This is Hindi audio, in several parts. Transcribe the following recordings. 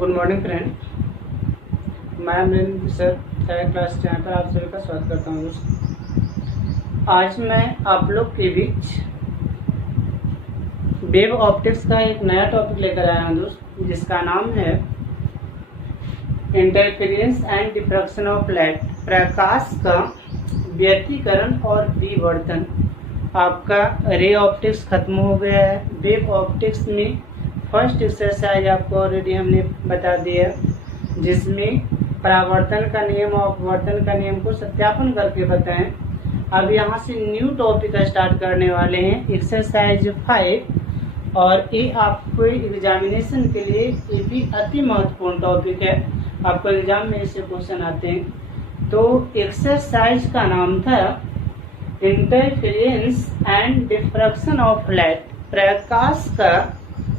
गुड मॉर्निंग फ्रेंड, मैं Amarinder sir third class channel पर आप सभी का स्वागत करता हूँ दोस्तों। आज मैं आप लोग के बीच वेव ऑप्टिक्स का एक नया टॉपिक लेकर आया हूँ दोस्त, जिसका नाम है interference and diffraction of light, प्रकाश का व्यतिकरण और विवर्तन। आपका रे ऑप्टिक्स खत्म हो गया है। वेव ऑप्टिक्स में फर्स्ट एक्सरसाइज आपको ऑलरेडी हमने बता दिया, जिसमें परावर्तन का नियम और अपवर्तन का नियम को सत्यापन करके बताएं। अब यहाँ से न्यू टॉपिक स्टार्ट करने वाले हैं, एक्सरसाइज 5, और ये आपको एग्जामिनेशन के लिए ये भी अति महत्वपूर्ण टॉपिक है। आपको एग्जाम में इससे क्वेश्चन आते हैं। तो एक्सरसाइज का नाम था interference and diffraction of light, प्रकाश का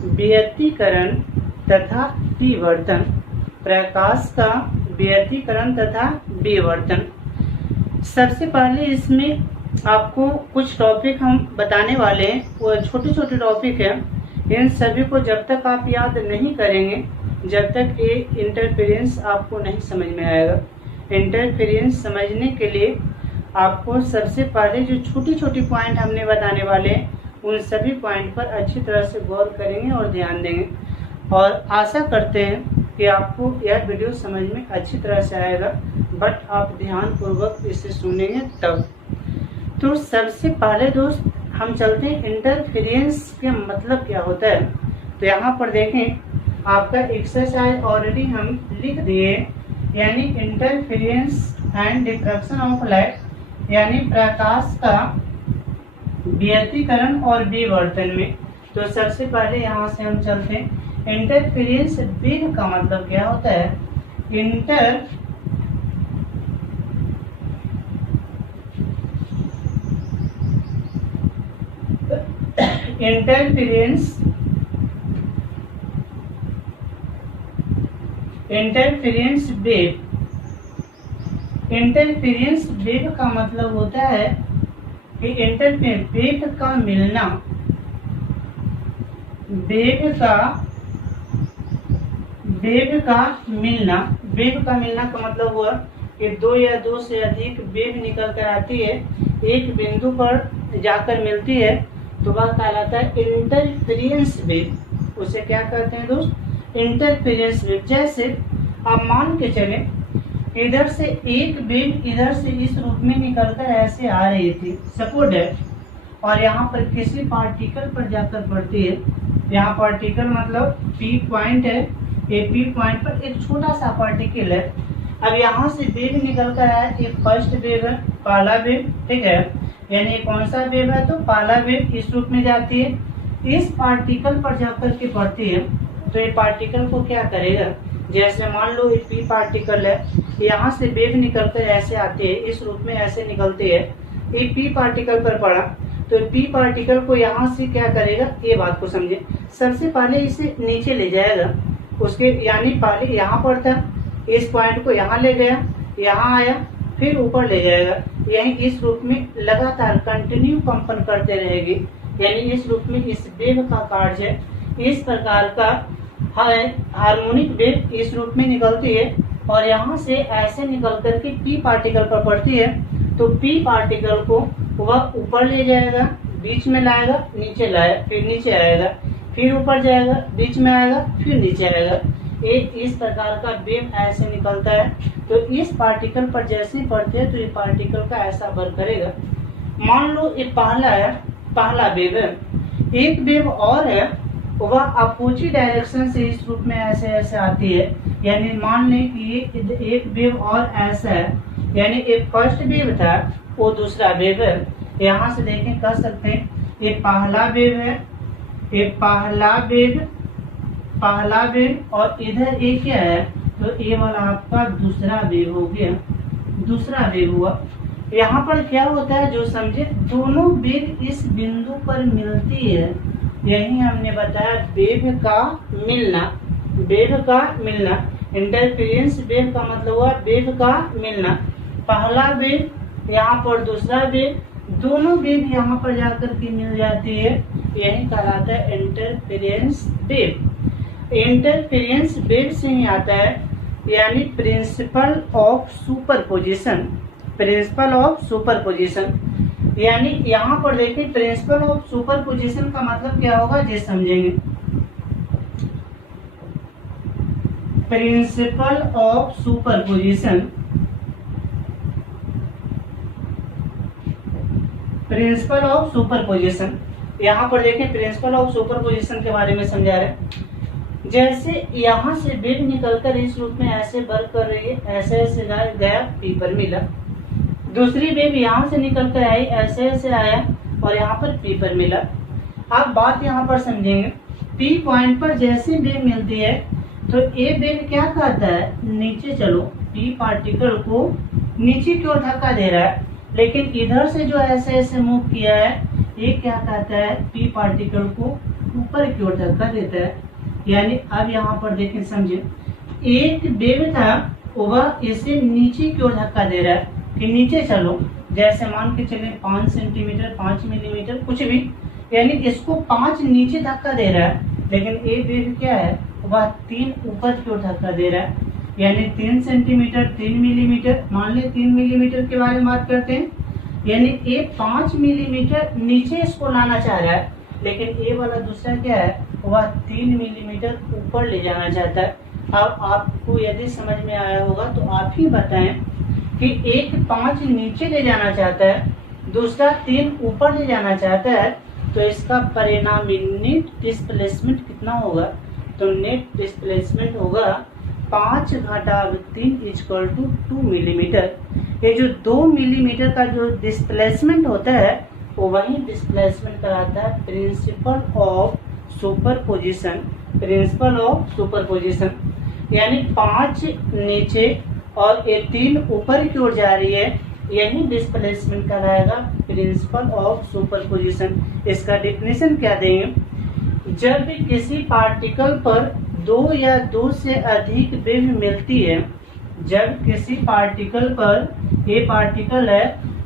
व्यतिकरण तथा विवर्तन, प्रकाश का व्यतिकरण तथा विवर्तन। सबसे पहले इसमें आपको कुछ टॉपिक हम बताने वाले हैं, वो छोटे छोटे टॉपिक हैं। इन सभी को जब तक आप याद नहीं करेंगे, जब तक ये इंटरफेरेंस आपको नहीं समझ में आएगा। इंटरफेरेंस समझने के लिए आपको सबसे पहले जो छोटी छोटी पॉइंट हमने बताने वाले हैं, उन सभी पॉइंट पर अच्छी तरह से गौर करेंगे और ध्यान देंगे, और आशा करते हैं कि आपको यह वीडियो समझ में अच्छी तरह से आएगा, बट आप ध्यान पूर्वक इसे सुनेंगे तब। तो सबसे पहले दोस्त हम चलते हैं इंटरफेरेंस का मतलब क्या होता है। तो यहाँ पर देखें, आपका एक्सरसाइज ऑलरेडी हम लिख दिए, यानी interference and diffraction of light, यानी प्रकाश का व्यतिकरण और विवर्तन में। तो सबसे पहले यहाँ से हम चलते हैं। इंटरफेरेंस वेव का मतलब क्या होता है। इंटरफेरेंस वेव का मतलब होता है कि वेव का मिलना, वेव का मिलना का मतलब हुआ कि दो या दो से अधिक वेव निकल कर आती है, एक बिंदु पर जाकर मिलती है, तो वह कहलाता है इंटरफेरेंस वेव। उसे क्या कहते हैं दोस्त, इंटरफेरेंस वेव। जैसे आप मान के चले, इधर से एक वेव इधर से इस रूप में निकलकर ऐसे आ रही थी, सपोज है, और यहाँ पर किसी पार्टिकल पर जाकर पड़ती है। यहाँ पार्टिकल मतलब पी पॉइंट है, ये पी पॉइंट पर एक छोटा सा पार्टिकल है। अब यहाँ से वेव निकल कर आया, एक फर्स्ट वेव है, पहला वेव, ठीक है, यानी कौन सा वेव है, तो पहला वेव इस रूप में जाती है, इस पार्टिकल पर जाकर के पड़ती है। तो ये पार्टिकल को क्या करेगा, जैसे मान लो ये पी पार्टिकल है, यहाँ से वेव निकलकर ऐसे आती है, इस रूप में ऐसे निकलती है, ये पी पार्टिकल पर पड़ा, तो पी पार्टिकल को यहाँ से क्या करेगा, ये बात को समझे। सबसे पहले इसे नीचे ले जाएगा, उसके यानी पहले यहाँ पर था, इस पॉइंट को यहाँ ले गया, यहाँ आया, फिर ऊपर ले जाएगा, यानी इस रूप में लगातार कंटिन्यू कंपन करते रहेगी, यानी इस रूप में इस वेव का कार्य है। इस प्रकार का हार्मोनिक वेव इस रूप में निकलती है, और यहाँ से ऐसे निकल करके पी पार्टिकल पर पड़ती है। तो पी पार्टिकल को वह ऊपर ले जाएगा, बीच में लाएगा, नीचे लाएगा, फिर नीचे आएगा, फिर ऊपर जाएगा, बीच में आएगा, फिर नीचे आएगा। इस प्रकार का वेव ऐसे निकलता है। तो इस पार्टिकल पर जैसे ही पड़ते हैं, तो ये पार्टिकल का ऐसा वर्क करेगा। मान लो ये पहला है, पहला वेव है, एक वेव और है, वह अपोजिट डायरेक्शन से इस रूप में ऐसे ऐसे आती है, यानी मान लें कि ये एक वेव और ऐसा है, यानी एक फर्स्ट वेव था, वो दूसरा वेव है। यहाँ से देखें, कह सकते हैं ये पहला वेव है, ये पहला वेव, और इधर ये क्या है, तो ये वाला आपका दूसरा वेव हो गया, दूसरा वेव हुआ। यहाँ पर क्या होता है, जो समझे, दोनों वेव इस बिंदु पर मिलती है, यही हमने बताया वेव का मिलना, वेव का मिलना। इंटरफेरेंस वेव का मतलब हुआ वेव का मिलना, पहला वेव यहाँ पर दूसरा वेव, दोनों वेव यहाँ पर जाकर के मिल जाती है, यही कहलाता है इंटरफेरेंस वेव। इंटरफेरेंस वेव से ही आता है, यानी principal of superposition. Principal of superposition यानी यहाँ पर देखिए प्रिंसिपल ऑफ सुपरपोजिशन का मतलब क्या होगा ये समझेंगे। Principal of superposition, principal of superposition यहाँ पर देखिए प्रिंसिपल ऑफ सुपरपोजिशन के बारे में समझा रहे। जैसे यहाँ से वेव निकलकर इस रूप में ऐसे वर्क कर रही है, ऐसे ऐसे गया पी पर मिला। दूसरी वेव यहाँ से निकल कर आई, ऐसे ऐसे आया और यहाँ पर पी पर मिला। आप बात यहाँ पर समझेंगे, पी पॉइंट पर जैसे वेव मिलती है तो ए वेव क्या कहता है, नीचे चलो, पी पार्टिकल को नीचे की ओर धक्का दे रहा है, लेकिन इधर से जो ऐसे ऐसे मूव किया है ये क्या कहता है, पी पार्टिकल को ऊपर की ओर धक्का देता है। यानी अब यहाँ पर देखें समझे, एक वेव था वह इसे नीचे की ओर धक्का दे रहा है कि नीचे चलो, जैसे मान के चले 5 सेंटीमीटर 5 मिलीमीटर कुछ भी, यानी इसको 5 नीचे धक्का दे रहा है, लेकिन ए वेव क्या है वह 3 ऊपर की ओर धक्का दे रहा है। यानी 3 सेंटीमीटर 3 मिलीमीटर, मान ले 3 मिलीमीटर के बारे में बात करते हैं, यानी ए 5 मिलीमीटर नीचे इसको लाना चाह रहा है, लेकिन ए वाला दूसरा क्या है वह 3 मिलीमीटर ऊपर ले जाना चाहता है। अब आपको यदि समझ में आया होगा तो आप ही बताएं कि एक 5 नीचे ले जाना चाहता है, दूसरा 3 ऊपर ले जाना चाहता है, तो इसका परिणामी नेट डिस्प्लेसमेंट कितना होगा, तो नेट डिस्प्लेसमेंट होगा 5 घटाव 3 = 2 मिलीमीटर। ये जो 2 मिलीमीटर का जो डिस्प्लेसमेंट होता है वो वही डिस्प्लेसमेंट कराता है principal of superposition. Principal of superposition यानी 5 नीचे और ये 3 ऊपर की ओर जा रही है, यही डिस्प्लेसमेंट कहलाएगा प्रिंसिपल ऑफ सुपरपोजिशन। इसका डेफिनेशन क्या देंगे, जब भी किसी पार्टिकल पर 2 या 2 से अधिक वेव मिलती है, जब किसी पार्टिकल पर, ये पार्टिकल है,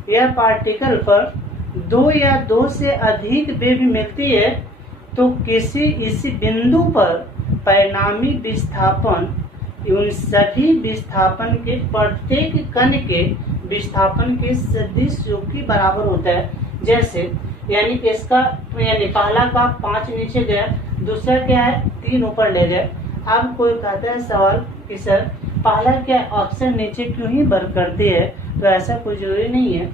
यह पार्टिकल पर 2 या 2 से अधिक वेव मिलती है, तो किसी इस बिंदु पर परिणामी विस्थापन उन सभी विस्थापन के प्रत्येक कण के विस्थापन के सदिश योग के बराबर होता है। जैसे यानी इसका यानी पहला का 5 नीचे गया, दूसरा क्या है 3 ऊपर ले गए। अब कोई कहता है सवाल कि सर पहला क्या ऑप्शन नीचे क्यों ही वर्क करती है, तो ऐसा कोई जरूरी नहीं है।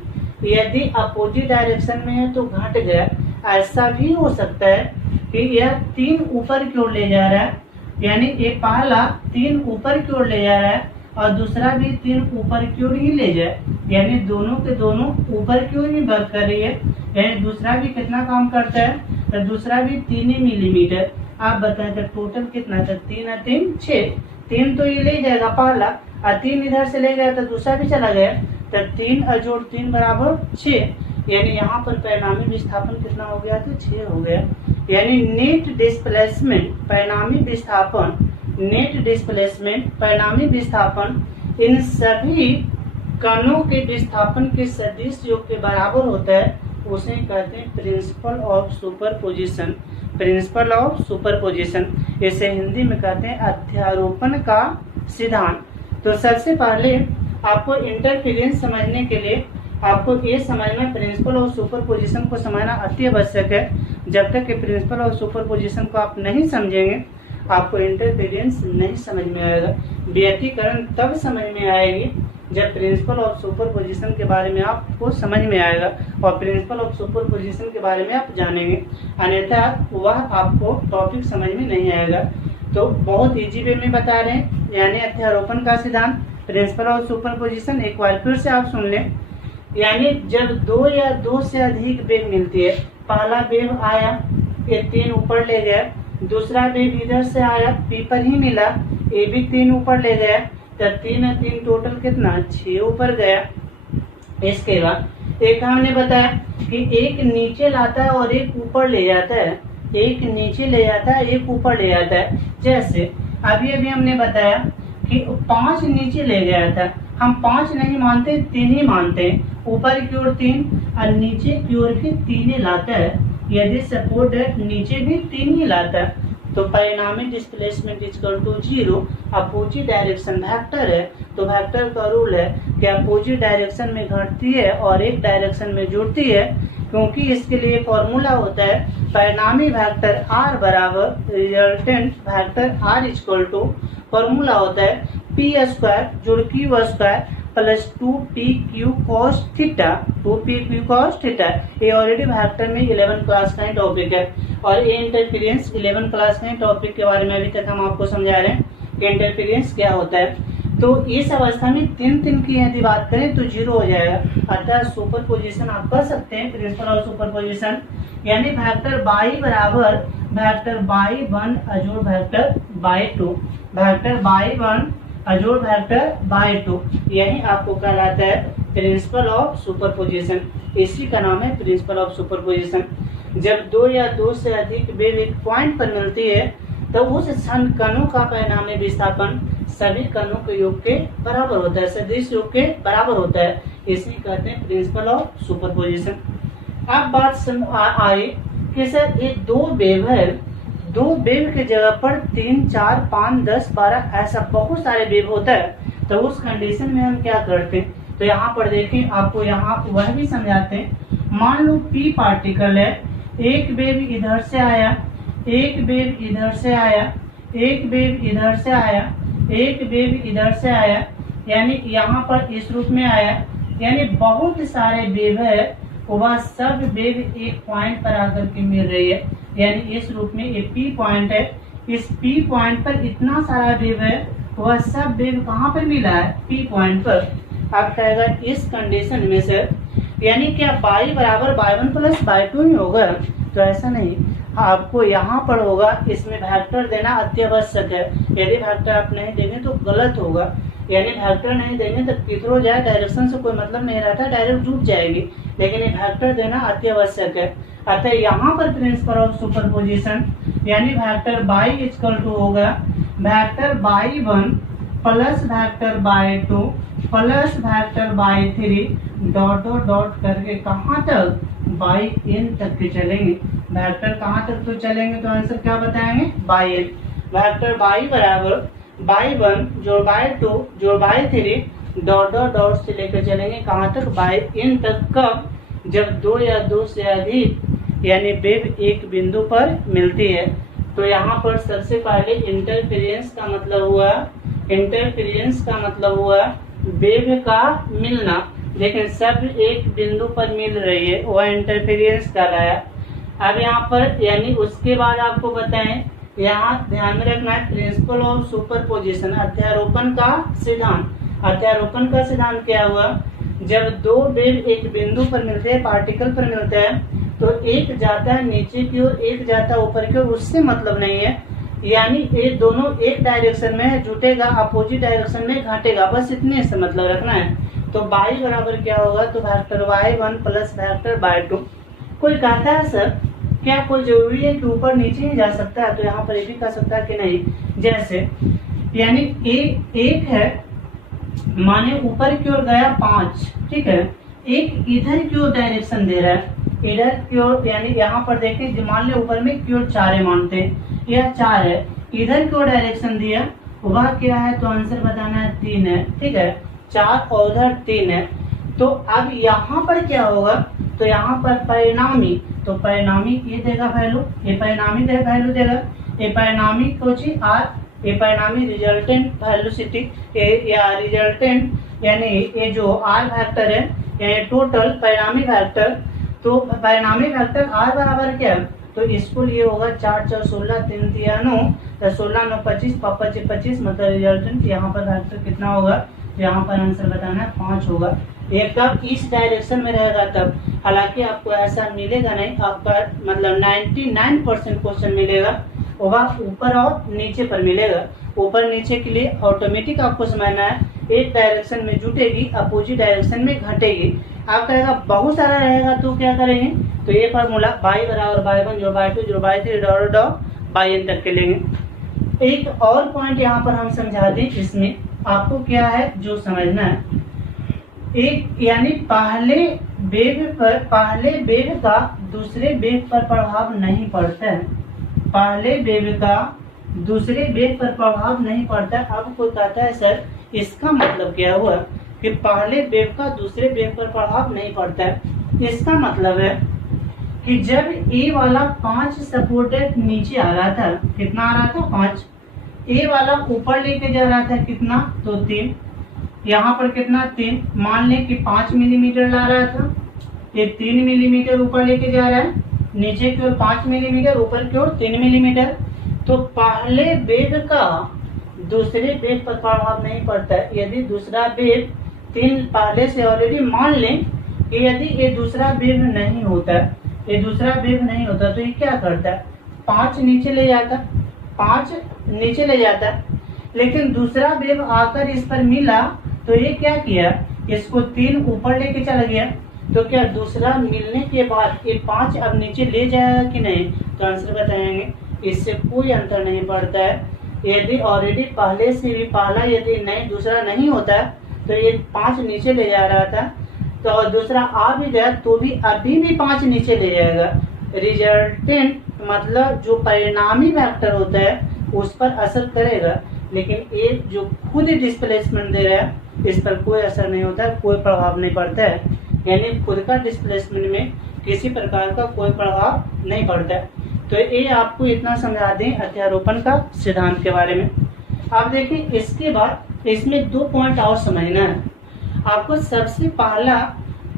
यदि अपोजिट डायरेक्शन में है तो घट गया, ऐसा भी हो सकता है कि यह 3 ऊपर की ओर ले जा रहा है, यानी एक पहला 3 ऊपर की ओर ले जा रहा है और दूसरा भी 3 ऊपर की ओर ही ले जाए, यानी दोनों के दोनों ऊपर की ओर ही वर्क कर रही है। यानी दूसरा भी कितना काम करता है, तो दूसरा भी 3 मिलीमीटर। आप बताएं तो टोटल कितना था, 3 और 3 6, 3 तो ये ले जाएगा पहला और 3 इधर से ले गया तो दूसरा भी चला गया, तो 3 और जोड़ 3 बराबर 6, यानी यहाँ पर परिणामी विस्थापन कितना हो गया, तो 6 हो गया। यानी नेट डिस्प्लेसमेंट परिणामी विस्थापन, नेट डिस्प्लेसमेंट परिणामी विस्थापन इन सभी कणों के विस्थापन के सदिश योग के बराबर होता है, उसे कहते हैं principle of superposition. Principal of superposition, इसे हिंदी में कहते हैं अध्यारोपण का सिद्धांत। तो सबसे पहले आपको इंटरफेरेंस समझने के लिए आपको ये समझना, प्रिंसिपल ऑफ सुपरपोजिशन को समझना अति आवश्यक है। जब तक कि प्रिंसिपल ऑफ सुपरपोजिशन को आप नहीं समझेंगे आपको इंटरफेरेंस नहीं समझ में आएगा। व्यतिकरण तब समझ में आएगी जब प्रिंसिपल ऑफ सुपरपोजिशन के बारे में आपको समझ में आएगा और प्रिंसिपल ऑफ सुपरपोजिशन के बारे में आप जानेंगे, अन्यथा वह आपको टॉपिक समझ में नहीं आएगा। तो बहुत इजी वे में बता रहे हैं, यानी अध्यारोपण का सिद्धांत, प्रिंसिपल ऑफ सुपरपोजिशन। एक बार फिर से आप सुन लें, यानी जब 2 या 2 से अधिक वेव मिलती है, पहला वेव आया ये 3 ऊपर ले गया, दूसरा वेव इधर से आया पी पर ही मिला, ये भी 3 ऊपर ले गया, तो 3 और 3 टोटल कितना 6 ऊपर गया। इसके बाद एक हमने बताया कि एक नीचे लाता है और एक ऊपर ले जाता है, एक नीचे ले जाता है एक ऊपर ले जाता है। जैसे अभी अभी हमने बताया कि 5 नीचे ले गया था, हम 5 नहीं मानते 3 ही मानते हैं, ऊपर की ओर 3 और नीचे की ओर भी 3 ही लाता है। यदि सपोर्ट नीचे भी 3 ही लाता है तो परिणामी displacement equal to 0। Opposite direction vector है तो वेक्टर का रूल है कि अपोजिट डायरेक्शन में घटती है और एक डायरेक्शन में जुड़ती है, क्योंकि इसके लिए फॉर्मूला होता है परिणामी वेक्टर r बराबर resultant vector r equal to formula होता है पी स्क्वायर जोड़ Q square plus 2pq cos theta 2pq cos theta. ये ऑलरेडी वेक्टर में 11 क्लास का टॉपिक है और ये इंटरफेरेंस 11 क्लास के टॉपिक के बारे में अभी तक हम आपको समझा रहे हैं कि इंटरफेरेंस क्या होता है। तो इस अवस्था में 3 की यदि बात करें तो 0 हो जाएगा। अतः सुपरपोजिशन आप कर सकते हैं, प्रिंसिपल ऑफ सुपरपोजिशन, यानी वेक्टर बाई बराबर वेक्टर बाई 1 अजोड़ वेक्टर बाई 2, वेक्टर बाई 1 अजोड़ वेक्टर बाई 2, यही आपको कहलाता है प्रिंसिपल ऑफ सुपरपोजिशन। इसी का नाम है प्रिंसिपल ऑफ सुपरपोजिशन। जब दो या दो से अधिक वेव एक पॉइंट पर मिलती है तो उस कणों का परिणामी विस्थापन सभी कणों के योग के बराबर होता है, सदिश योग के बराबर होता है। इसी कहते हैं प्रिंसिपल ऑफ सुपरपोजिशन। अब बात आई कि सर ये दो वेव है, दो वेव के जगह पर 3, 4, 5, 10, 12 ऐसा बहुत सारे वेव होता है, तो उस कंडीशन में हम क्या करते हैं। तो यहाँ पर देखें, आपको यहाँ वह भी समझाते हैं। मान लो P पार्टिकल है, एक वेव इधर से आया, एक वेव इधर से आया, एक वेव इधर से आया, एक वेव इधर से आया, यानी यहाँ पर इस रूप में आया, यानी बहुत सारे वेव है, वह सब वेव एक पॉइंट पर आकर के मिल रही है, यानी इस रूप में ये P पॉइंट है। इस P पॉइंट पर इतना सारा वेव है, वह सब वेव कहाँ पर मिला है, P पॉइंट पर। अब कहेगा इस कंडीशन में से यानी क्या बाई बराबर बाई 1 प्लस बाई 2 ही होगा, तो ऐसा नहीं, आपको यहाँ पर होगा, इसमें वेक्टर देना अत्यावश्यक है। यदि वेक्टर आप नहीं देंगे तो गलत होगा, यानी वेक्टर नहीं देंगे तो किधर जाए डायरेक्शन से कोई मतलब नहीं रहता, डायरेक्ट जुट जाएगी, लेकिन ये वेक्टर देना अत्यावश्यक है। अतः यहाँ पर प्रिंसिपल ऑफ सुपरपोजिशन यानी वेक्टर बाई इक्वल टू होगा vector y 1 plus vector y 2 plus vector by 3 dot dot dot करके कहाँ तक, बाई n तक के चलेंगे। वेक्टर कहाँ तक तो चलेंगे, तो आंसर क्या बताएंगे, बाई n। वेक्टर बाई बराबर बाई 1 जोड़ बाई 2 जोड़ बाई 3 डॉट डॉट डॉट से लेकर चलेंगे कहाँ तक, बाई n तक। कब, जब दो या दो से अधिक यानी वेव एक बिंदु पर मिलती है। तो यहाँ पर सबसे पहले इंटरफेरेंस का मतलब हुआ, इंटरफेरेंस का मतलब हुआ वेव का मिलना, लेकिन सब एक बिंदु पर मिल रही है, वह इंटरफेरेंस कहलाया। अब यहाँ पर यानी उसके बाद आपको बताएं, यहाँ ध्यान में रखना है प्रिंसिपल ऑफ सुपरपोजिशन, अध्यारोपण का सिद्धांत। अध्यारोपण का सिद्धांत क्या हुआ, जब दो वेव एक बिंदु पर मिलते हैं, पार्टिकल पर मिलते हैं, तो एक जाता है नीचे की ओर, एक जाता है ऊपर की ओर, उससे मतलब नहीं है, यानी ये दोनों एक डायरेक्शन में जुटेगा, अपोजिट डायरेक्शन में घटेगा, बस इतने से मतलब रखना है। तो बाई बराबर क्या होगा, तो vector y 1 plus vector y 2। कोई कहता है सर क्या कोई जरूरी है कि ऊपर नीचे ही जा सकता है, तो यहाँ पर ये भी कह सकता है कि नहीं। जैसे यानी एक है, माने ऊपर की ओर गया 5, ठीक है, एक इधर की ओर डायरेक्शन दे रहा है, इधर की ओर, यानी यहाँ पर देखें मान ले ऊपर में की ओर 4 है, मानते हैं यह 4 है, इधर की ओर डायरेक्शन दिया, वह क्या है, तो आंसर बताना है 3 है, ठीक है, 4 और उधर 3 है। तो अब यहाँ पर क्या होगा, तो यहाँ पर परिणामी, तो परिणामी ये देगा वैल्यू, ये परिणामी वैल्यू देगा, ये परिणामी कोची आर, ये परिणामी रिजल्टेंट वेलोसिटी या रिजल्टेंट यानी ये जो आर वेक्टर है, यानी टोटल परिणामी वेक्टर। तो परिणामी वेक्टर आर बराबर क्या है, तो इसको लिए होगा 4 4 16 3 3 9, तो 16 9 25 25 25, मतलब रिजल्टेंट यहाँ पर वेक्टर कितना होगा, तो यहाँ पर आंसर बताना है 5 होगा। एक कब इस डायरेक्शन में रहेगा तब, हालांकि आपको ऐसा मिलेगा नहीं, आपका मतलब 99% क्वेश्चन मिलेगा वह ऊपर और नीचे पर मिलेगा। ऊपर नीचे के लिए ऑटोमेटिक आपको समझना है, एक डायरेक्शन में जुटेगी, अपोजिट डायरेक्शन में घटेगी। आप कहेगा बहुत सारा रहेगा तो क्या करेंगे, तो ये फार्मूला बाई बराबर बाई 1 जो बाई 2 जो by 3 dot dot by n तक के लेंगे। एक और पॉइंट यहाँ पर हम समझा दें, इसमें आपको क्या है जो समझना है, एक यानी पहले वेव का दूसरे वेव पर प्रभाव नहीं पड़ता है, पहले वेव का दूसरे वेव पर प्रभाव नहीं पड़ता। अब कोई कहता है सर इसका मतलब क्या हुआ कि पहले वेव का दूसरे वेव पर प्रभाव नहीं पड़ता है। इसका मतलब है कि जब ए वाला 5 सपोर्टेड नीचे आ रहा था, कितना आ रहा था 5, ए वाला ऊपर लेके जा रहा था कितना, तो 3, यहाँ पर कितना 3, मान लें कि 5 मिलीमीटर ला रहा था, ये 3 मिलीमीटर ऊपर लेके जा रहा है, नीचे की ओर 5 मिलीमीटर, ऊपर की ओर 3 मिलीमीटर। तो पहले वेव का दूसरे वेव पर प्रभाव नहीं पड़ता है। यदि दूसरा वेव 3 पहले से ऑलरेडी मान लें कि यदि ये दूसरा वेव नहीं होता, ये दूसरा वेव नहीं होता तो ये क्या करता है, 5 नीचे ले जाता, 5 नीचे ले जाता। लेकिन दूसरा वेव आकर इस पर मिला तो ये क्या किया, इसको 3 ऊपर लेके चला गया। तो क्या दूसरा मिलने के बाद ये 5 अब नीचे ले जाएगा कि नहीं, तो आंसर बताएंगे इससे कोई अंतर नहीं पड़ता है। यदि ऑलरेडी पहले से भी पहला यदि नहीं दूसरा नहीं होता तो ये 5 नीचे ले जा रहा था, तो दूसरा आ भी गया तो भी अभी भी 5 नीचे ले जाएगा। रिजल्टेंट मतलब जो परिणामी वेक्टर होता है उस पर असर करेगा, लेकिन एक जो खुद डिस्प्लेसमेंट दे रहा है इस पर कोई असर नहीं होता है, कोई प्रभाव नहीं पड़ता है। यानी खुद का डिस्प्लेसमेंट में किसी प्रकार का कोई प्रभाव नहीं पड़ता है। तो ये आपको इतना समझा दें अध्यारोपण का सिद्धांत के बारे में। अब देखिए इसके बाद इसमें 2 पॉइंट और समझना है आपको। सबसे पहला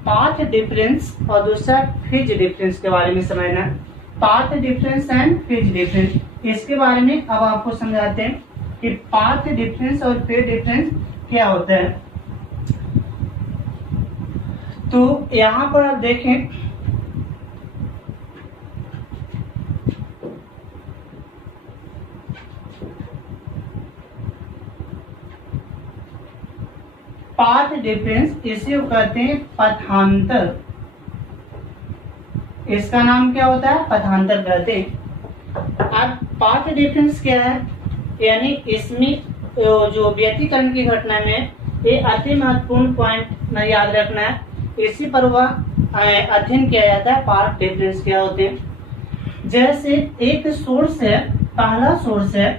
पाथ डिफरेंस और दूसरा फेज डिफरेंस के बारे में समझना है। Path difference and phase difference, इसके बारे में अब आपको समझाते हैं कि पाथ डिफरेंस और फेज डिफरेंस क्या होता है। तो यहाँ पर आप देखें पाथ डिफरेंस, इसे कहते हैं पथांतर। इसका नाम क्या होता है, पथांतर कहते हैं। अब पाथ डिफरेंस क्या है, यानी इसमें जो व्यतिकरण की घटना में ये अति महत्वपूर्ण पॉइंट में याद रखना है, इसी पर वह अध्ययन किया जाता है। पाथ डिफरेंस क्या होते हैं, जैसे एक सोर्स है, पहला सोर्स है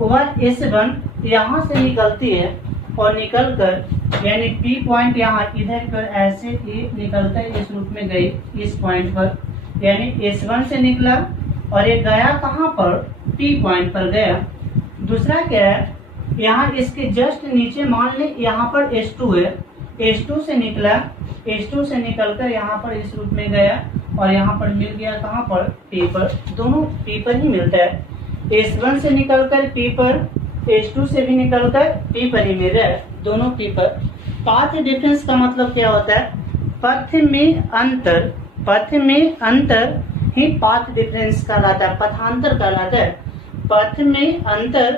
वह S1 यहाँ से निकलती है और निकलकर यानी P पॉइंट यहाँ इधर पर ऐसे ही निकलता है, इस रूप में गई इस पॉइंट पर, यानी S1 से निकला और ये गया कहाँ पर, P पॉइंट पर गया। दूसरा क्या है, यहाँ इसके जस्ट नीचे मान ले यहाँ पर S2 है, S2 से निकला, S2 से निकलकर यहाँ पर इस रूप में गया और यहाँ पर मिल गया कहाँ पर, P पर। दोनों P पर ही मिलता है, S1 से निकलकर P पर, S2 से भी निकलकर P पर ही मिल रहा है, दोनों P पर। पाथ डिफरेंस का मतलब क्या होता है, पथ में अंतर, पथ में अंतर ही पाथ डिफरेंस कहलाता है, पथांतर कहलाता है। पथ में अंतर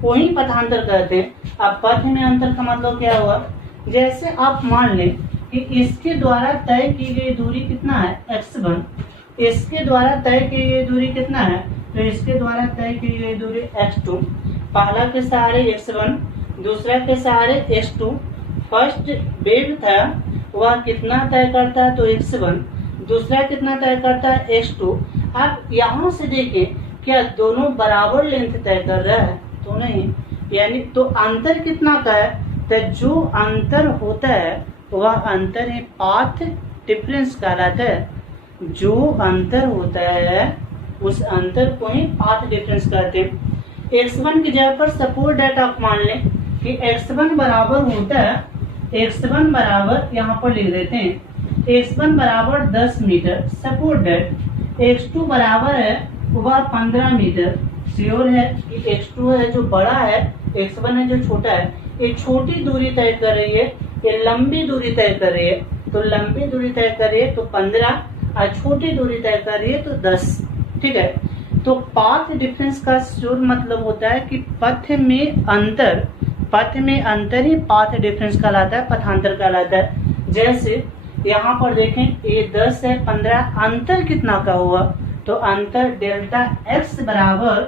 को ही पथांतर कहते हैं। अब पथ में अंतर का मतलब क्या हुआ, जैसे आप मान लें कि इसके द्वारा तय की गई दूरी कितना है, x1, इसके द्वारा तय की गई दूरी कितना है, तो इसके द्वारा तय की गई दूरी x2। पहला के सहारे x1, दूसरा के सहारे x2। फर्स्ट वेव था वह कितना तय करता है, तो x1, दूसरा कितना तय करता है, x2। अब यहाँ से देखें क्या दोनों बराबर लेंथ तय कर रहा है, तो नहीं, यानी तो अंतर कितना का है, तो जो अंतर होता है वह अंतर है पाथ डिफरेंस कहलाता है। जो अंतर होता है उस अंतर को ही पाथ डिफरेंस कहते हैं। x1 की जगह पर सपोज डेट आप मान लें कि x1 बराबर होता है, x1 बराबर यहाँ पर लिख देते हैं, x1 बराबर 10 मीटर, सपोज डेट x2 बराबर है वह 15 मीटर। श्योर है कि x2 है जो बड़ा है, x1 है जो छोटा है। ये छोटी दूरी तय कर रही है, ये लंबी दूरी तय कर रही है, तो लंबी दूरी तय कर रही है तो 15 और छोटी दूरी तय कर रही है तो 10। ठीक है, तो पाथ डिफरेंस का शुद्ध मतलब होता है कि पथ में अंतर, पथ में अंतर ही पाथ डिफरेंस कहलाता है, पथांतर कहलाता है। जैसे यहाँ पर देखें ये 10 है, 15, अंतर कितना का हुआ, तो अंतर डेल्टा x बराबर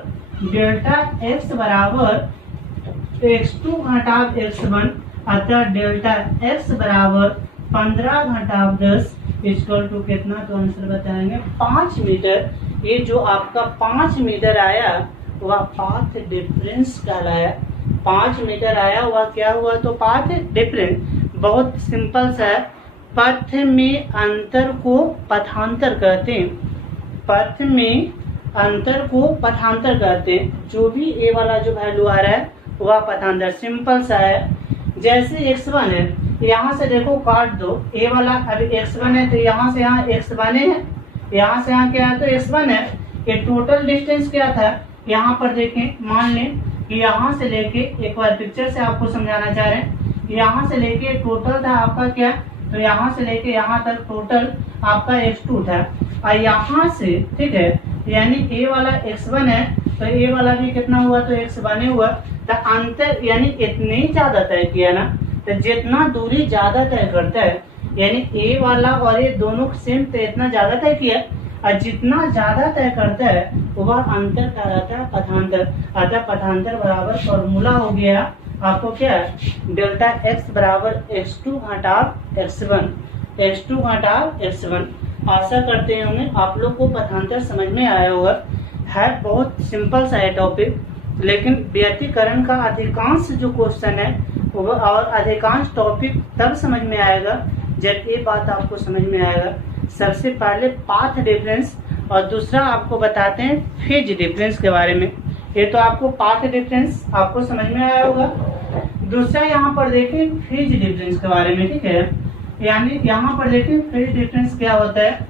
x2 घटाव x1, अतः डेल्टा x बराबर 15 घटाव 10 इक्वल टू कितना, तो आंसर बताएंगे 5 मीटर। ये जो आपका 5 मीटर आया वह पाथ डिफरेंस कहलाया। 5 मीटर आया वह क्या हुआ, तो पाथ डिफरेंस। बहुत सिंपल सा है। पथ में अंतर को पथांतर कहते हैं। पथ में अंतर को पथांतर कहते हैं। जो भी ए वाला जो वैल्यू आ रहा है वह पथांतर। सिंपल सा है। जैसे x1 है, यहाँ से देखो काट दो, ए वाला अभी x1 है तो यहाँ से यहाँ x1 है, यहाँ से यहाँ क्या है तो x1 है। ये टोटल डिस्टेंस क्या था, यहाँ पर देखें, मान लें कि यहाँ से लेके, एक बार पिक्चर से आपको समझाना चाह रहे हैं, यहाँ से लेके टोटल था आपका क्या, तो यहाँ से लेके यहाँ तक टोटल आपका x2 था। और यहाँ से, ठीक है, यानी ए वाला x1 है तो ए वाला भी कितना हुआ, तो x1 हुआ। तो अंतर यानी इतने ही ज्यादा तय किया ना, तो जितना दूरी ज्यादा तय करता है, यानी ए वाला और ये दोनों सेम तो इतना ज्यादा तय किया, और जितना ज्यादा तय करता है वह अंतर कहलाता है पथांतर। अतः पथांतर बराबर फॉर्मूला हो गया आपको क्या, डेल्टा x बराबर x2 घटाव x1, x2 घटाव x1। आशा करते होंगे आप लोग को पथांतर समझ में आया होगा। है बहुत सिंपल सा है टॉपिक, लेकिन व्यतिकरण का अधिकांश जो क्वेश्चन है वो और अधिकांश टॉपिक तब समझ में आएगा जब ये बात आपको समझ में आएगा। सबसे पहले पाथ डिफरेंस और दूसरा आपको बताते हैं फेज डिफरेंस के बारे में। ये तो आपको पाथ डिफरेंस आपको समझ में आया होगा। दूसरा यहाँ पर देखें फेज डिफरेंस के बारे में, ठीक है। यानी यहाँ पर देखें फेज डिफरेंस क्या होता है,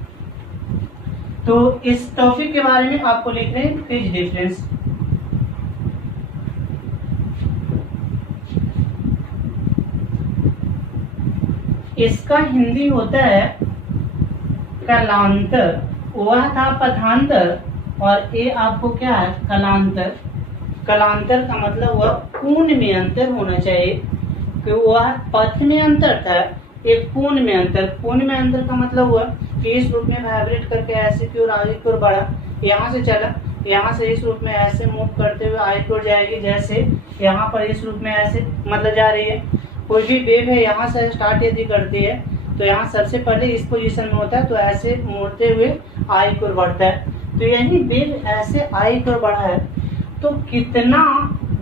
तो इस टॉपिक के बारे में आपको लिख रहे हैं फेज डिफरेंस। इसका हिंदी होता है कलांतर। वह था पथांतर और ये आपको क्या है, कलांतर। कलांतर का मतलब वह कोण में अंतर होना चाहिए, कि वह पथ में अंतर था, एक कोण में अंतर। कोण में अंतर का मतलब हुआ कि इस रूप में वाइब्रेट करके ऐसे की ओर आगे की ओर बढ़ा, यहाँ से चला, यहाँ से इस रूप में ऐसे मूव करते हुए आगे की ओर जाएगी, जैसे यहाँ पर इस रूप में ऐसे मतलब जा रही है। कोई भी वेव है यहाँ से स्टार्ट यदि करती है तो यहाँ सबसे पहले इस पोजीशन में होता है, तो ऐसे मोड़ते हुए आगे की ओर बढ़ता है। तो यही वेव ऐसे आगे की ओर बढ़ा है, तो कितना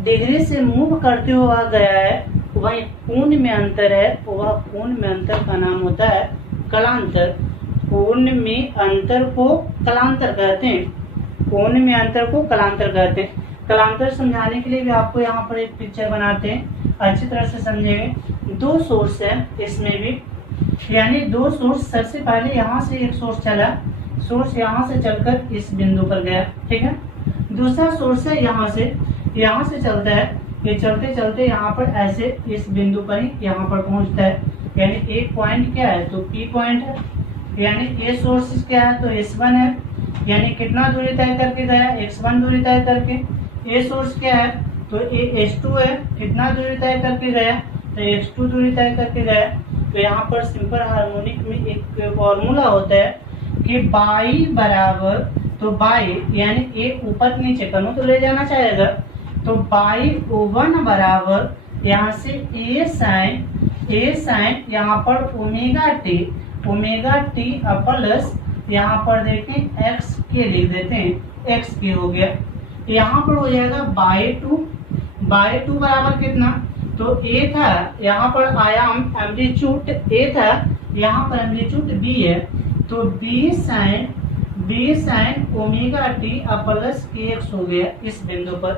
डिग्री से मूव करते हुआ गया है वही कोण में अंतर है। वह कोण में अंतर का नाम होता है कलांतर। कोण में अंतर को कलांतर कहते हैं। कोण में अंतर को कलांतर कहते हैं। कलांतर समझाने के लिए भी आपको यहाँ पर एक पिक्चर बनाते हैं, अच्छी तरह से समझेंगे। दो सोर्स है इसमें भी, यानी दो सोर्स। सबसे पहले यहाँ से एक सोर्स चला, सोर्स यहाँ से चलकर इस बिंदु पर गया, ठीक है। दूसरा सोर्स है यहाँ से चलता है, ये चलते चलते यहाँ पर ऐसे इस बिंदु पर ही यहाँ पर पहुँचता है। यानी एक पॉइंट क्या है, तो P पॉइंट है। यानी ये सोर्स क्या है, तो S1 है। यानी कितना दूरी तय करके गया, x1 दूरी तय करके। ये सोर्स क्या है, तो ये S2 है। कितना दूरी तय करके गया, तो x2 दूरी तय करके गया। तो यहाँ पर सिंपल हार्मोनिक में एक फॉर्मूला होता है कि बाई बराबर, तो बाई यानी एक ऊपर नीचे करूँ तो ले जाना चाहेगा, तो बाई O1 बराबर यहाँ से ए साइन यहाँ पर ओमेगा टी प्लस यहाँ पर देखें एक्स के लिख देते हैं, एक्स के हो गया। यहाँ पर हो जाएगा बाई टू बराबर कितना, तो ए था, यहाँ पर आयाम एम्पलीट्यूड ए था, यहाँ पर एम्पलीट्यूड बी है, तो B sine omega T plus K X हो गया इस बिंदु पर,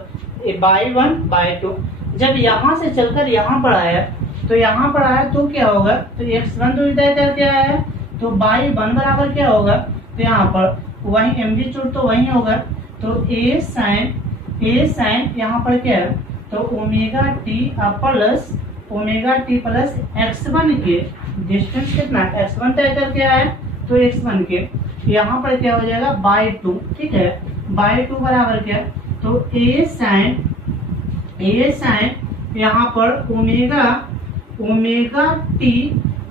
बाई 1 बाई 2। जब यहाँ से चलकर यहाँ पर आया, तो यहाँ पर आया तो क्या होगा, तो x1 दूरी तय करके आया, तो बाई 1 बराबर क्या होगा, तो यहाँ पर वही एम्पलीट्यूड तो वही होगा, तो ए साइन यहाँ पर क्या है, तो ओमेगा टी प्लस x1 के डिस्टेंस कितना, x1 तय करके आया, तो x1 के यहाँ पर क्या हो जाएगा बाई 2, ठीक है। बाई 2 बराबर क्या, तो ए साइन यहाँ पर omega T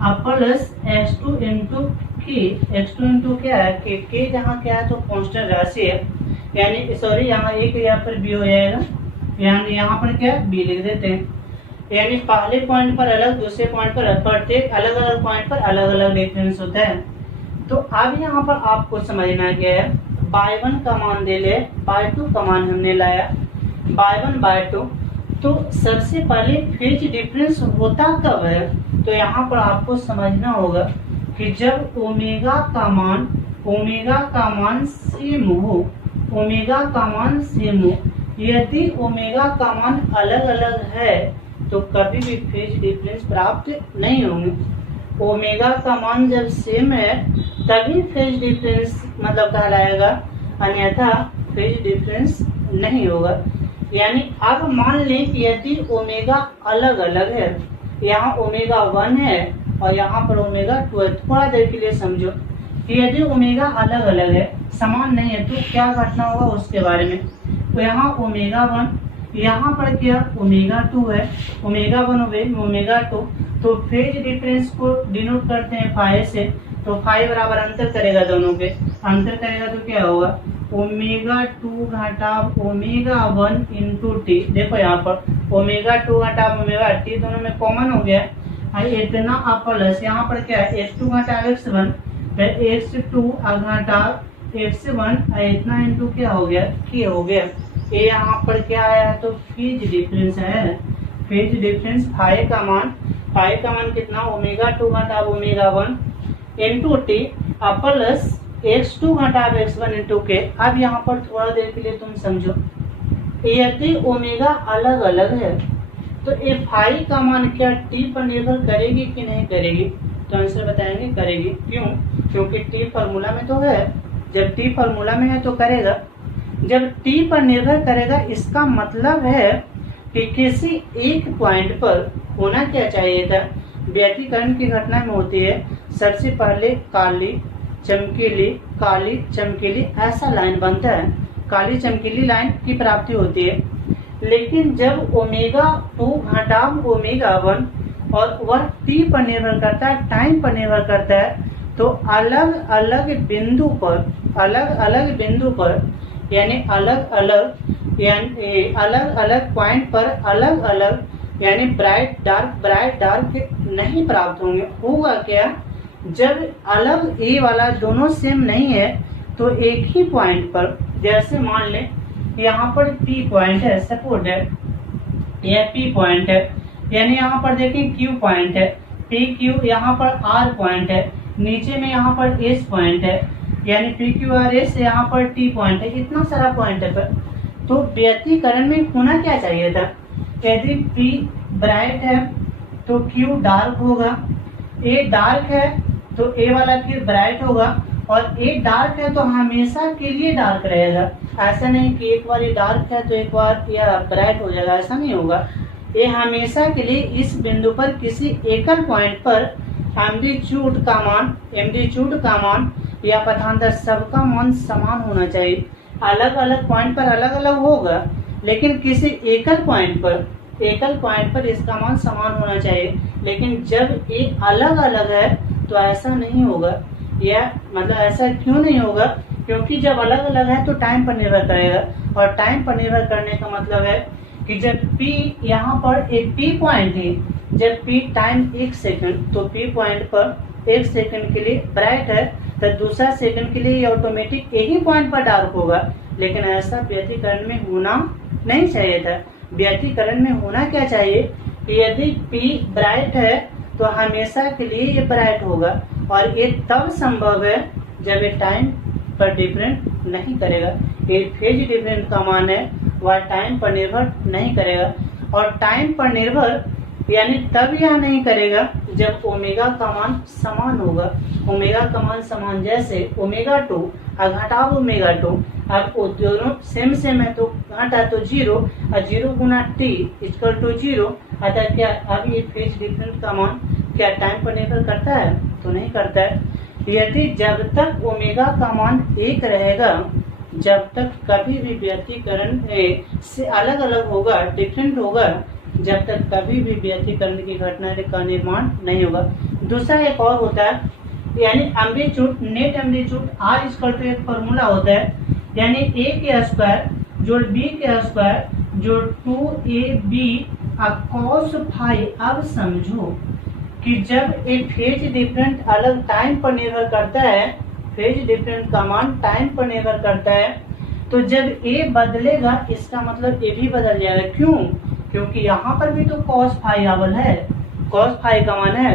plus x2 into क्या है, के जहाँ क्या है तो कांस्टेंट राशि है, यानी सॉरी यहाँ एक यहाँ पर बी हो जाएगा, यानी यहाँ पर क्या बी लिख देते हैं। यानी पहले पॉइंट पर अलग, दूसरे पॉइंट पर प्रत्येक अलग अलग पॉइंट पर अलग अलग डिफरेंस होता है। तो अब यहाँ पर आपको समझना क्या है, y1 का मान दे ले, y2 का मान हमने लाया, y1 y2, तो सबसे पहले फेज डिफरेंस होता कब है? तो यहाँ पर आपको समझना होगा कि जब ओमेगा का मान सेम हो, ओमेगा का मान सेम हो। यदि ओमेगा का मान अलग अलग है तो कभी भी फेज डिफरेंस प्राप्त नहीं होंगे। ओमेगा का मान जब सेम है तभी फेज डिफरेंस मतलब कहलाएगा, अन्यथा फेज डिफरेंस नहीं होगा। यानी अब मान लें कि यदि ओमेगा अलग अलग है, यहाँ ओमेगा 1 है और यहाँ पर ओमेगा 2 है। थोड़ा देर के लिए समझो कि यदि ओमेगा अलग अलग है, समान नहीं है, तो क्या घटना होगा उसके बारे में। तो यहाँ ओमेगा 1, यहाँ पर क्या ओमेगा 2 है, ओमेगा 1 ओमेगा 2, तो फेज डिफरेंस को डिनोट करते हैं फाई से। तो फाई बराबर अंतर करेगा, दोनों के अंतर करेगा तो क्या होगा, ओमेगा 2 घटा ओमेगा 1 इंटू टी। देखो यहाँ पर ओमेगा 2 घटा ओमेगा टी दोनों में कॉमन हो गया, इतना प्लस यहाँ पर क्या है x2 घटा x1, x2 घटा x1 इतना इंटू क्या हो गया के हो गया। ये यहाँ पर क्या आया, तो फेज डिफरेंस है। फेज डिफरेंस फाई का मान कितना, ओमेगा 2 घटा omega 1 into T plus x2 घटा x1 इंटू के। अब यहाँ पर थोड़ा देर के लिए तुम समझो, यदि ओमेगा अलग अलग है तो ये फाई का मान क्या टी पर निर्भर करेगी कि नहीं करेगी? तो आंसर बताएंगे करेगी। क्यों? क्योंकि टी फॉर्मूला में तो है, जब टी फॉर्मूला में है तो करेगा। जब टी पर निर्भर करेगा इसका मतलब है कि किसी एक पॉइंट पर होना क्या चाहिए था, व्यतिकरण की घटना में होती है सबसे पहले काली चमकीली ऐसा लाइन बनता है, काली चमकीली लाइन की प्राप्ति होती है। लेकिन जब ओमेगा 2 घटा ओमेगा 1 और वह टी पर निर्भर करता है, टाइम पर निर्भर करता है, तो अलग अलग बिंदु पर यानी अलग अलग पॉइंट पर अलग अलग यानी ब्राइट डार्क नहीं प्राप्त होंगे। होगा क्या, जब अलग ए वाला दोनों सेम नहीं है तो एक ही पॉइंट पर, जैसे मान लें यहाँ पर पी पॉइंट है, सपोज है यह पी पॉइंट है, यानी यहाँ पर देखें क्यू पॉइंट है, पी क्यू, यहाँ पर आर पॉइंट है, नीचे में यहाँ पर एस पॉइंट है, यानी पी क्यू आर एस, यहाँ पर टी पॉइंट है, इतना सारा पॉइंट है। पर तो व्यतिकरण में होना क्या चाहिए था, यदि पी ब्राइट है तो क्यू डार्क होगा, ए डार्क है तो ए वाला फिर ब्राइट होगा, और ए डार्क है तो हमेशा के लिए डार्क रहेगा। ऐसा नहीं कि एक बार ये डार्क है तो एक बार यह ब्राइट हो जाएगा, ऐसा नहीं होगा। ये हमेशा के लिए इस बिंदु पर किसी एकल पॉइंट पर एम्पलीट्यूड का मान या पथांतर सबका मान समान होना चाहिए। अलग अलग पॉइंट पर अलग अलग होगा, लेकिन किसी एकल पॉइंट पर इसका मान समान होना चाहिए। लेकिन जब ये अलग अलग है तो ऐसा नहीं होगा। यह मतलब ऐसा क्यों नहीं होगा, क्योंकि जब अलग अलग है तो टाइम पर निर्भर करेगा, और टाइम पर निर्भर करने का मतलब है कि जब P यहाँ पर एक P पॉइंट है, जब P टाइम 1 सेकंड, तो P पॉइंट पर 1 सेकंड के लिए ब्राइट है तो दूसरा सेकंड के लिए ऑटोमेटिक एक ही पॉइंट पर डार्क होगा। लेकिन ऐसा व्यतिकरण में होना नहीं चाहिए था। व्यतिकरण में होना क्या चाहिए, यदि P ब्राइट है तो हमेशा के लिए ये ब्राइट होगा, और ये तब संभव है जब ये टाइम पर डिफरेंट नहीं करेगा। ये फेज डिफरेंट का मान है, वह टाइम पर निर्भर नहीं करेगा, और टाइम पर निर्भर यानी तब यह नहीं करेगा जब ओमेगा का मान समान होगा। ओमेगा का मान समान, जैसे ओमेगा 2 घटा ओमेगा 2, अब दोनों सेम है तो घटा तो 0, और 0 गुना टी इक्वल टू 0, अतः क्या अब ये फेज डिफरेंस का मान क्या टाइम पर निर्भर करता है? तो नहीं करता है। यदि जब तक ओमेगा का मान 1 रहेगा, जब तक कभी भी व्यतिकरण से अलग अलग होगा, डिफरेंट होगा, जब तक कभी भी व्यतिकरण की घटना का निर्माण नहीं होगा। दूसरा एक और होता है, यानी amplitude, net amplitude R equal to एक फॉर्मूला होता है, यानी ए के स्क्वायर जोड़ बी के स्क्वायर जोड़ 2ab cos फाई। अब समझो कि जब एक फेज डिफरेंट अलग टाइम पर निर्भर करता है फेज डिफरेंस का मान टाइम पर निर्भर करता है। तो जब ए बदलेगा इसका मतलब ए भी बदल जाएगा। क्यों? क्योंकि यहाँ पर भी तो cos फाई आवर है, cos फाई का मान है।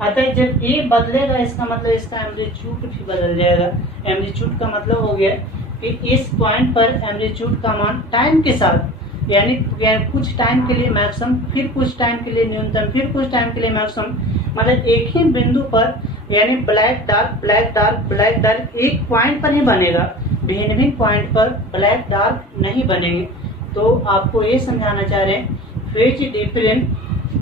अतः जब ए बदलेगा इसका मतलब इसका एम्पलीट्यूड भी बदल जाएगा। एम्पलीट्यूड का मतलब हो गया कि इस पॉइंट पर एम्पलीट्यूड का मान टाइम के साथ यानी कुछ टाइम के लिए मैक्सिमम, फिर कुछ टाइम के लिए न्यूनतम, फिर कुछ टाइम के लिए मैक्सिमम, मतलब एक ही बिंदु पर यानी black dark black dark black dark एक पॉइंट पर ही बनेगा, भिन्न भिन्न पॉइंट पर ब्लैक डार्क नहीं बनेंगे। तो आपको ये समझाना चाह रहे हैं फेज डिफरेंस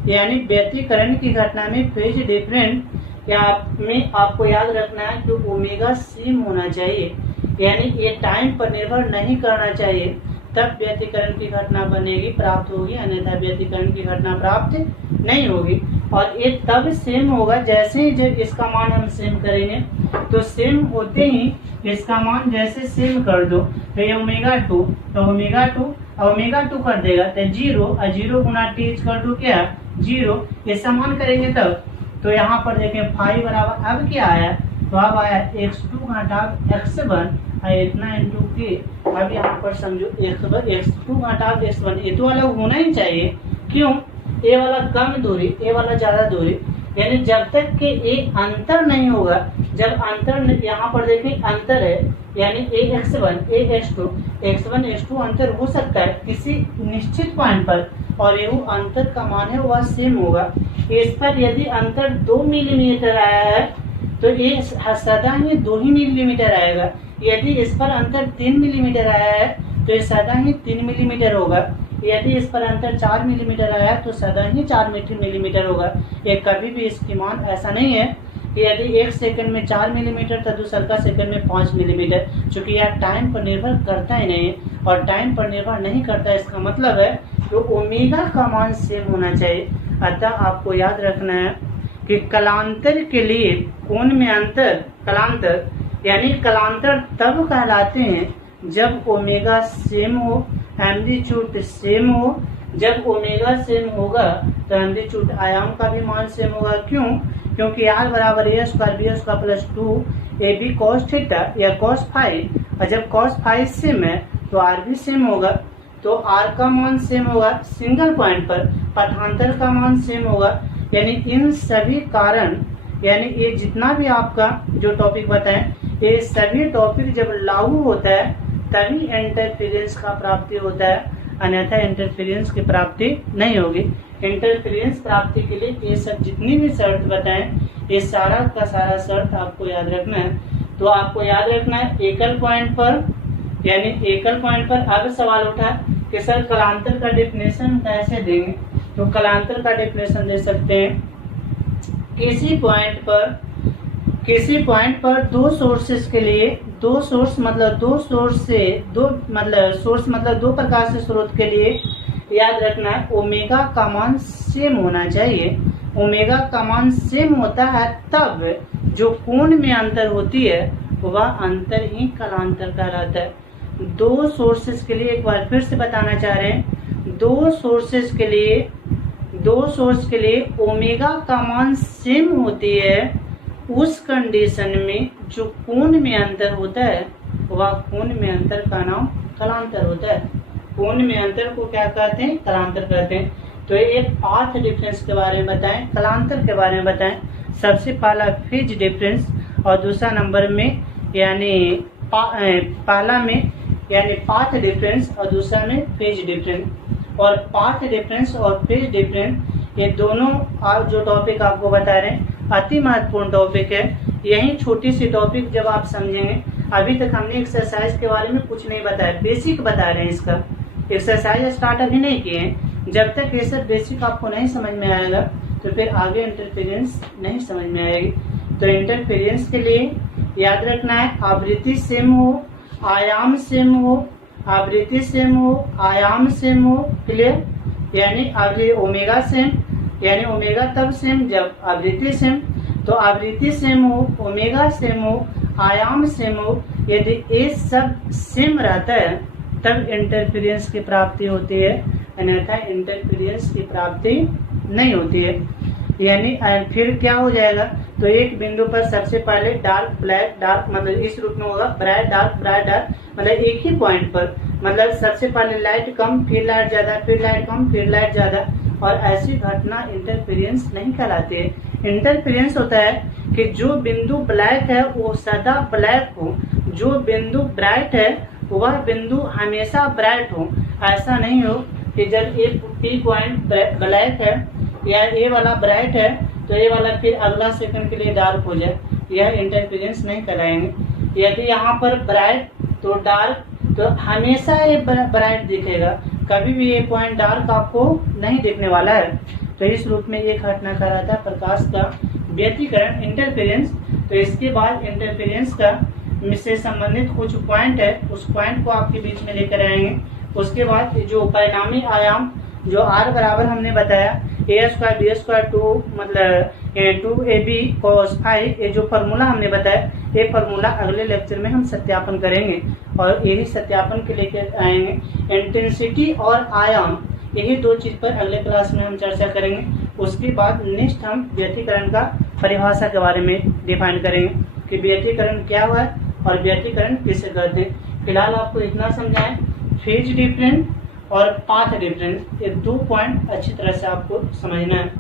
यानी व्यतिकरण की घटना में फेज डिफरेंस या में आपको याद रखना है कि ओमेगा सेम होना चाहिए, यानी ये टाइम पर निर्भर नहीं करना चाहिए, तब व्यतिकरण की घटना बनेगी, प्राप्त होगी, अन्यथा व्यतिकरण की घटना प्राप्त नहीं होगी। और ये तब सेम होगा जैसे ही जब इसका मान हम सेम करेंगे, तो सेम होते ही इसका मान जैसे सेम कर दो तो ये ओमेगा 2, तो ओमेगा 2 कर देगा तो 0 और 0 गुना टी कर दो क्या 0, ये समान करेंगे तब। तो यहाँ पर देखें फाई बराबर अब क्या आया, तो अब आया x2 घटा x1 और इतना इंटू के। अब यहाँ पर समझो x2 घटा x1 ये तो अलग होना ही चाहिए। क्यों? ए वाला कम दूरी, ए वाला ज्यादा दूरी, यानी जब तक कि ए अंतर नहीं होगा, जब अंतर यहाँ पर देखें अंतर है यानी x1 x1 x2 अंतर हो सकता है किसी निश्चित पॉइंट पर, और ये अंतर का मान है वह सेम होगा। इस पर यदि अंतर 2 मिलीमीटर आया है तो ये सदा ही 2 ही मिलीमीटर आएगा। यदि इस पर अंतर 3 मिलीमीटर आया है तो ये सदा ही 3 मिलीमीटर होगा। यदि इस पर अंतर 4 मिलीमीटर आया तो सदा ही 4 मिलीमीटर होगा। ये कभी भी इसकी मान ऐसा नहीं है कि यदि एक सेकंड में 4 मिलीमीटर तो दूसरा सेकंड में 5 मिलीमीटर, चूंकि यह टाइम पर निर्भर करता ही नहीं है, और टाइम पर निर्भर नहीं करता इसका मतलब है तो ओमेगा का मान सेम होना चाहिए। अतः आपको याद रखना है कि कलांतर के लिए कोण में अंतर, कलांतर यानी कलांतर तब कहलाते हैं जब ओमेगा सेम हो, एम्पलीट्यूड सेम हो। जब ओमेगा सेम होगा तो एम्पलीट्यूड आयाम का भी मान सेम होगा। क्यों? क्योंकि r बराबर a square b square plus 2 ab cos theta या cos फाई, और जब cos फाई सेम है तो r भी सेम होगा। तो r का मान सेम होगा सिंगल पॉइंट पर, पथांतर का मान सेम होगा। यानी इन सभी कारण, यानी ये जितना भी आपका जो टॉपिक बताएं, ये सभी टॉपिक जब लागू होता है तभी इंटरफेरेंस का प्राप्ति होता है, अन्यथा इंटरफेरेंस की प्राप्ति नहीं होगी। इंटरफेरेंस प्राप्ति के लिए ये सब जितनी भी शर्त बताएं, ये सारा का सारा शर्त आपको याद रखना है। तो आपको याद रखना है एकल पॉइंट पर, यानी एकल पॉइंट पर अब सवाल उठा कि सर कलांतर का डेफिनेशन कैसे देंगे, तो कलांतर का डेफिनेशन दे सकते हैं किसी पॉइंट पर दो सोर्सेस के लिए, दो सोर्स मतलब दो प्रकार से स्रोत के लिए याद रखना है ओमेगा का मान सेम होना चाहिए। ओमेगा का मान सेम होता है तब जो कोण में अंतर होती है वह अंतर ही कलांतर कहलाता है। दो सोर्सेस के लिए एक बार फिर से बताना चाह रहे हैं, दो सोर्स के लिए ओमेगा का मान सेम होती है उस कंडीशन में जो कोण में अंतर होता है वह कोण में अंतर का नाम कलांतर होता है। कोण में अंतर को क्या कहते हैं? कलांतर कहते हैं। तो एक पाथ डिफरेंस के बारे में बताएं, कलांतर के बारे में बताएं। सबसे पहला फेज डिफरेंस और दूसरा नंबर में यानी पहला में यानी पाथ डिफरेंस और दूसरा में फेज डिफरेंस। और पाथ डिफरेंस और फेज डिफरेंस ये दोनों जो टॉपिक आपको बता रहे हैं अति महत्वपूर्ण टॉपिक है। यही छोटी सी टॉपिक जब आप समझेंगे, अभी तक हमने एक्सरसाइज के बारे में कुछ नहीं बताया, बेसिक बता रहे हैं, इसका एक्सरसाइज स्टार्ट अभी नहीं किए हैं। जब तक ये सब बेसिक आपको नहीं समझ में आएगा तो फिर आगे इंटरफेरेंस नहीं समझ में आएगी। तो इंटरफेरेंस के लिए याद रखना है आवृत्ति सेम हो, आयाम सेम हो, आवृत्ति सेम हो, आयाम सेम हो, क्लियर। यानी ओमेगा सेम, यानी ओमेगा तब सेम जब आवृत्ति सेम। तो आवृत्ति सेम हो, ओमेगा सेम हो, आयाम सेम हो, यदि ये सब सेम रहता है तब इंटरफेरेंस की प्राप्ति होती है, अन्यथा इंटरफेरेंस की प्राप्ति नहीं होती है। यानी फिर क्या हो जाएगा, तो एक बिंदु पर सबसे पहले डार्क ब्लैक डार्क, मतलब इस रूप में होगा ब्राइट डार्क मतलब एक ही पॉइंट पर, मतलब सबसे पहले लाइट कम फिर लाइट ज्यादा फिर लाइट कम फिर लाइट ज्यादा, और ऐसी घटना इंटरफेरेंस नहीं कहलाती है। इंटरफेरेंस होता है कि जो बिंदु ब्लैक है वो सदा ब्लैक हो, जो बिंदु ब्राइट है वह बिंदु हमेशा ब्राइट हो। ऐसा नहीं हो कि जब ए पॉइंट ब्लैक है या ए वाला ब्राइट है तो ए वाला फिर अगला सेकंड के लिए डार्क हो जाए, यह इंटरफेरेंस नहीं कहलाएंगे। यदि यहाँ पर ब्राइट तो डार्क, तो हमेशा ये ब्राइट दिखेगा, कभी भी ये पॉइंट डार्क आपको नहीं दिखने वाला है। तो इस रूप में ये घटना कहलाता है प्रकाश का व्यतिकरण, इंटरफेरेंस। तो इसके बाद इंटरफेरेंस का से संबंधित कुछ पॉइंट है, उस पॉइंट को आपके बीच में लेकर आएंगे। उसके बाद जो परिणामी आयाम जो r बराबर हमने बताया a² b² 2 मतलब 2ab cos phi, ये जो फॉर्मूला हमने बताया, ये फॉर्मूला अगले लेक्चर में हम सत्यापन करेंगे और यही सत्यापन के लेकर आएंगे। इंटेंसिटी और आयाम, यही दो चीज पर अगले क्लास में हम चर्चा करेंगे। उसके बाद नेक्स्ट हम व्यतिकरण का परिभाषा के बारे में डिफाइन करेंगे कि व्यतिकरण क्या हुआ और व्यतिकरण किसे कहते हैं। फिलहाल आपको इतना समझाएं, फेज डिफरेंस और पाथ डिफरेंस, ये 2 पॉइंट अच्छी तरह से आपको समझना है।